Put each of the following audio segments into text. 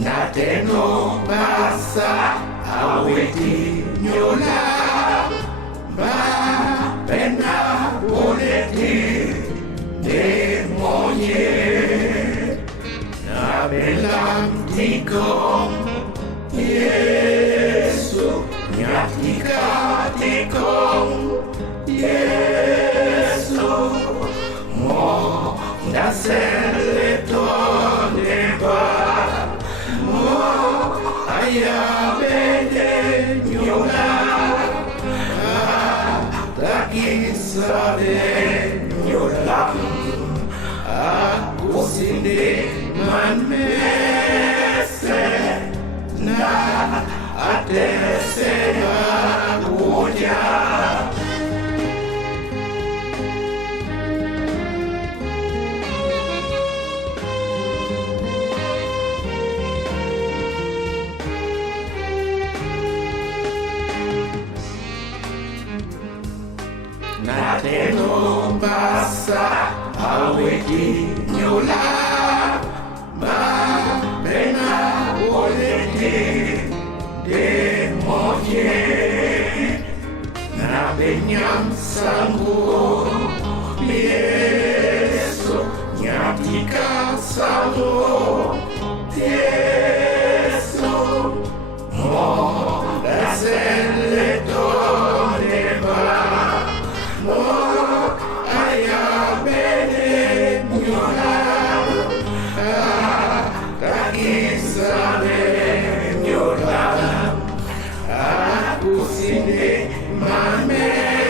Nateno basa aweti nyola ba pena boleti de monye na belam tikom Yesu nyatika tikom Yesu mo dasele toneba Aya bende nyola Lagi sabe nyola Aku sini manmese Na adese agunya Nateno basa aweti nyola ba pena boleti de moje na benyam sangu Yesu nyatika sangu Yesu mo dasele toneba Aku sini mamese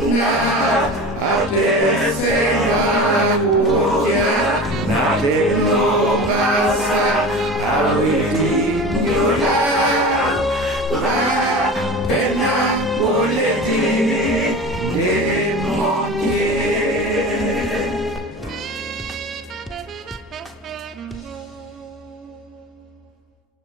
na adese agunya na deno basa awiti nyola ba pena boleti